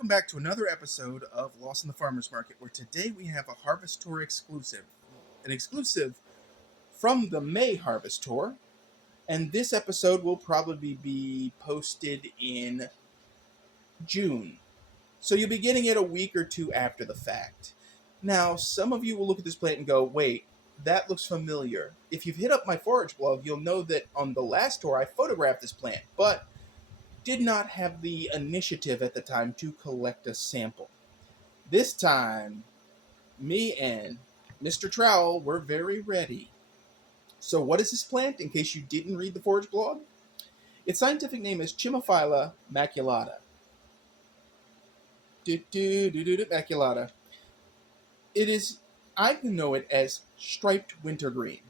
welcome back to another episode of Lost in the Farmer's Market, where today we have a Harvest Tour exclusive. An exclusive from the May Harvest Tour, and this episode will probably be posted in June. So you'll be getting it a week or two after the fact. Now, some of you will look at this plant and go, wait, that looks familiar. If you've hit up my forage blog, you'll know that on the last tour I photographed this plant, but did not have the initiative at the time to collect a sample. This time, me and Mr. Trowell were very ready. So what is this plant, in case you didn't read the forage blog? Its scientific name is Chimaphia maculata. Maculata. It is, I know it as striped wintergreen.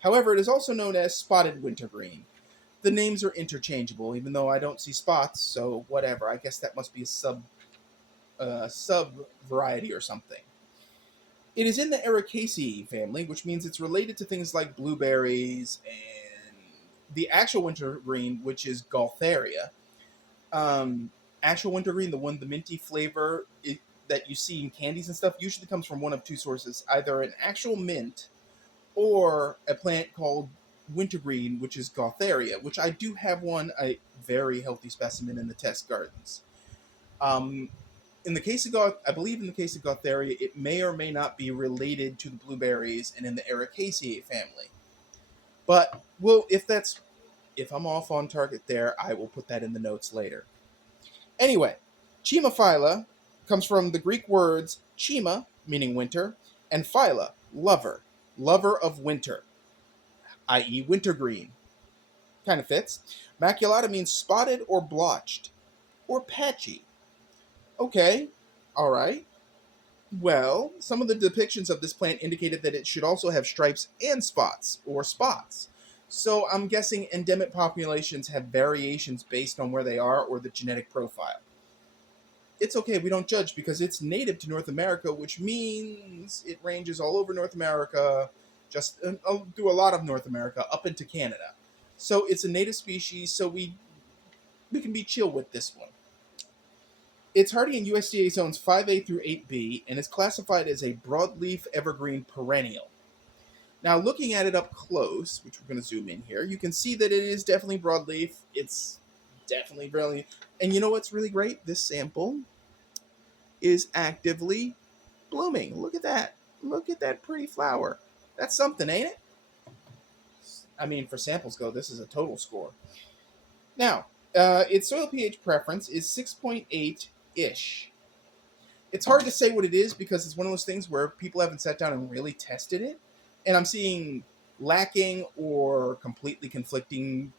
However, it is also known as spotted wintergreen. The names are interchangeable, even though I don't see spots, so whatever. I guess that must be a sub variety or something. It is in the Ericaceae family, which means it's related to things like blueberries and the actual wintergreen, which is Gaultheria. Actual wintergreen, the minty flavor that you see in candies and stuff, usually comes from one of two sources: either an actual mint or a plant called wintergreen, which is Gaultheria, which I do have a very healthy specimen in the test gardens. In the case of I believe in the case of Gaultheria, it may or may not be related to the blueberries and in the Ericaceae family. But if I'm off on target there, I will put that in the notes later. Anyway, Chimaphia comes from the Greek words chima, meaning winter, and phyla, lover of winter, i.e. wintergreen. Kind of fits. Maculata means spotted or blotched, or patchy. Okay, alright. Well, some of the depictions of this plant indicated that it should also have stripes and spots, or spots. So I'm guessing endemic populations have variations based on where they are or the genetic profile. It's okay, we don't judge, because it's native to North America, which means it ranges all over North America, just through a lot of North America, up into Canada. So it's a native species, so we can be chill with this one. It's hardy in USDA zones 5A through 8B, and is classified as a broadleaf evergreen perennial. Now, looking at it up close, which we're going to zoom in here, you can see that it is definitely broadleaf. It's definitely brilliant. And you know what's really great? This sample is actively blooming. Look at that. Look at that pretty flower. That's something, ain't it? I mean, for samples go, this is a total score. Now, its soil pH preference is 6.8-ish. It's hard to say what it is because it's one of those things where people haven't sat down and really tested it. And I'm seeing lacking or completely conflicting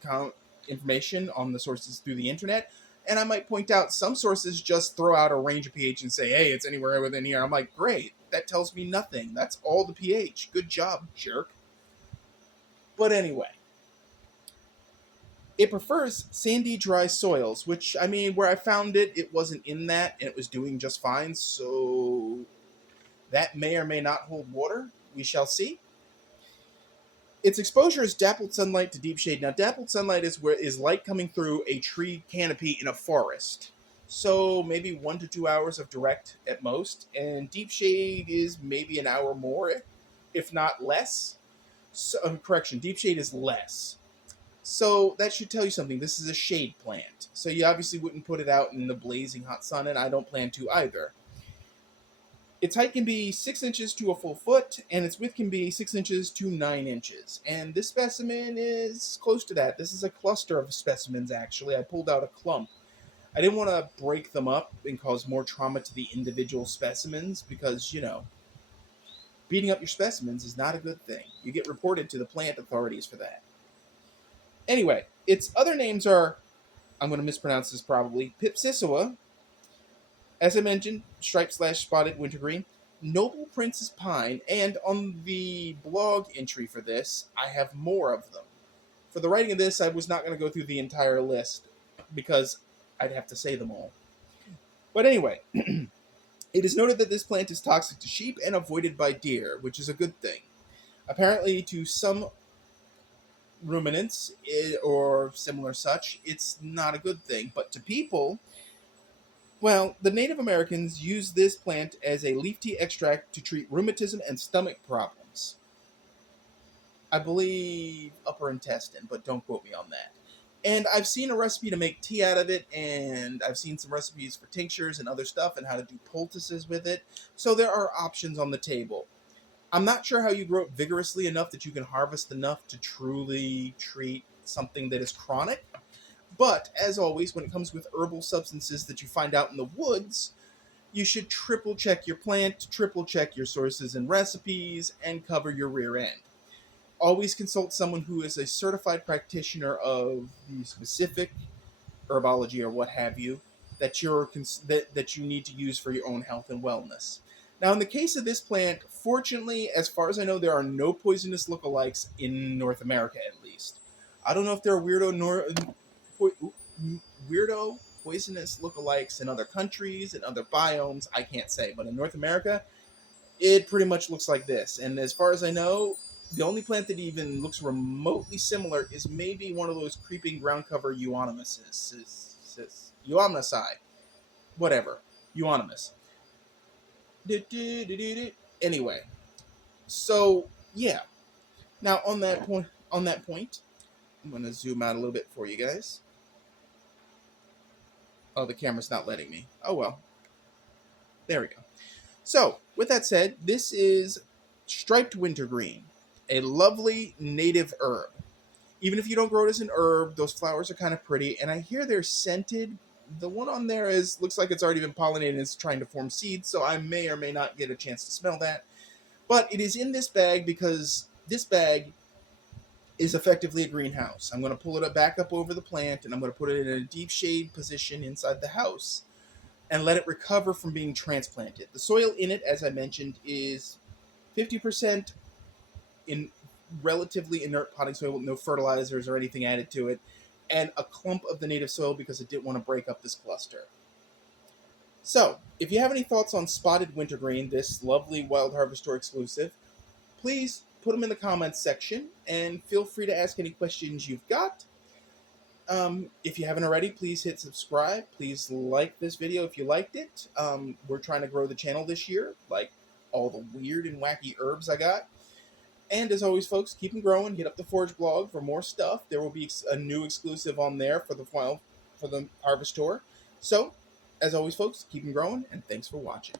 information on the sources through the internet. And I might point out some sources just throw out a range of pH and say, hey, it's anywhere within here. I'm like, great, that tells me nothing. That's all the pH. Good job, jerk. But anyway, it prefers sandy, dry soils, which, I mean, where I found it, it wasn't in that, and it was doing just fine, so that may or may not hold water. We shall see. Its exposure is dappled sunlight to deep shade. Now, dappled sunlight is light coming through a tree canopy in a forest. So maybe 1 to 2 hours of direct at most, and deep shade is maybe an hour more, if not less. So, correction, deep shade is less. So that should tell you something. This is a shade plant. So you obviously wouldn't put it out in the blazing hot sun, and I don't plan to either. Its height can be 6 inches to a full foot, and its width can be 6 inches to 9 inches. And this specimen is close to that. This is a cluster of specimens, actually. I pulled out a clump. I didn't want to break them up and cause more trauma to the individual specimens because, beating up your specimens is not a good thing. You get reported to the plant authorities for that. Anyway, its other names are, I'm going to mispronounce this probably, Pipsissoa, as I mentioned, striped/spotted wintergreen, noble princess pine, and on the blog entry for this, I have more of them. For the writing of this, I was not going to go through the entire list because I'd have to say them all. But anyway, it is noted that this plant is toxic to sheep and avoided by deer, which is a good thing. Apparently, to some ruminants, or similar such, it's not a good thing. But to people, Well, the Native Americans used this plant as a leaf tea extract to treat rheumatism and stomach problems. I believe upper intestine, but don't quote me on that. And I've seen a recipe to make tea out of it, and I've seen some recipes for tinctures and other stuff and how to do poultices with it. So there are options on the table. I'm not sure how you grow it vigorously enough that you can harvest enough to truly treat something that is chronic. But as always, when it comes with herbal substances that you find out in the woods, you should triple check your plant, triple check your sources and recipes, and cover your rear end. Always consult someone who is a certified practitioner of the specific herbology or what have you that you need to use for your own health and wellness. Now, in the case of this plant, fortunately, as far as I know, there are no poisonous lookalikes in North America, at least. I don't know if there are weirdo poisonous lookalikes in other countries and other biomes. I can't say, but in North America, it pretty much looks like this. And as far as I know, the only plant that even looks remotely similar is maybe one of those creeping ground cover euonymosi, whatever, euonymus. Anyway, so yeah. Now on that point, I'm gonna zoom out a little bit for you guys. Oh, the camera's not letting me. Oh well. There we go. So, with that said, this is striped wintergreen, a lovely native herb. Even if you don't grow it as an herb, those flowers are kind of pretty, and I hear they're scented. The one on there looks like it's already been pollinated and it's trying to form seeds, so I may or may not get a chance to smell that. But it is in this bag because this bag is effectively a greenhouse. I'm going to pull it back up over the plant, and I'm going to put it in a deep shade position inside the house and let it recover from being transplanted. The soil in it, as I mentioned, is 50% in relatively inert potting soil with no fertilizers or anything added to it, and a clump of the native soil because it didn't want to break up this cluster. So, if you have any thoughts on spotted wintergreen, this lovely Wild Harvest Store exclusive, please put them in the comments section and feel free to ask any questions you've got. If you haven't already, please hit subscribe. Please like this video if you liked it. We're trying to grow the channel this year, like all the weird and wacky herbs I got. And as always, folks, keep them growing. Hit up the Forage blog for more stuff. There will be a new exclusive on there for the Harvest Tour. So, as always, folks, keep them growing, and thanks for watching.